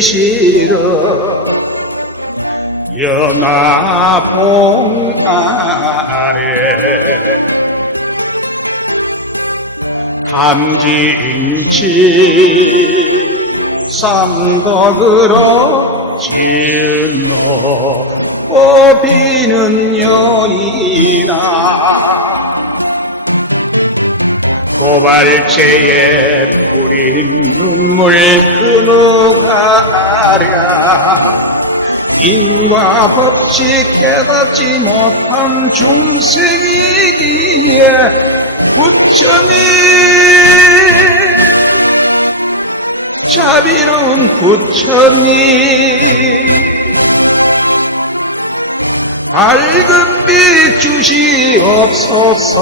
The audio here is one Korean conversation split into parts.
싫어 여가 봉달에 감기인지 쌍덕으로 질러 오비는 연이나 고발체에 우리 눈물 흐르다 없이 깨닫지 못한 중생이기에 운천이 자비로운 부처님. 밝은 빛 주시옵소서.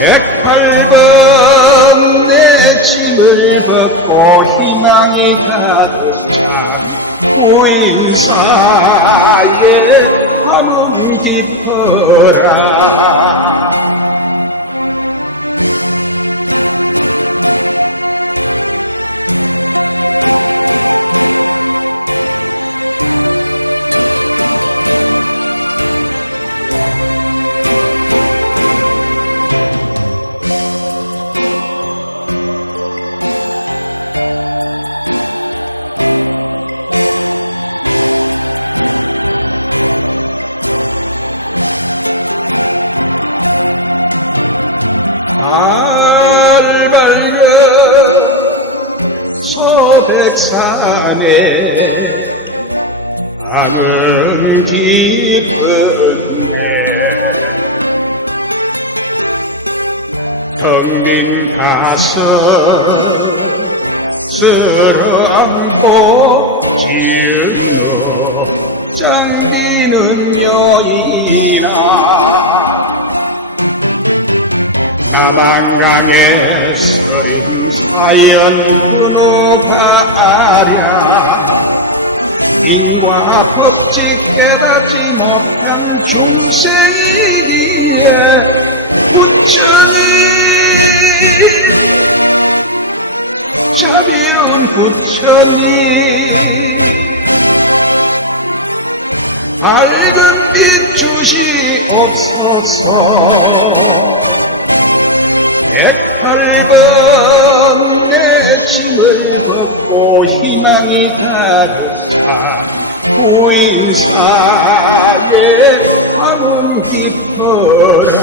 백팔번 내 짐을 벗고 희망이 가득 무인사에 가뭄 깊어라 산에 하늘 깊은데 텅빈 가슴 쓸어 안고 지으며 잠기는 여인아 가방강에 서린 사연 누누가랴? 인과 법칙 깨닫지 못한 중생이기에 부처님 자비로운 부처님 밝은 빛 주시옵소서 힘을 벗고 희망이 가득한 무인사에 가슴 깊어라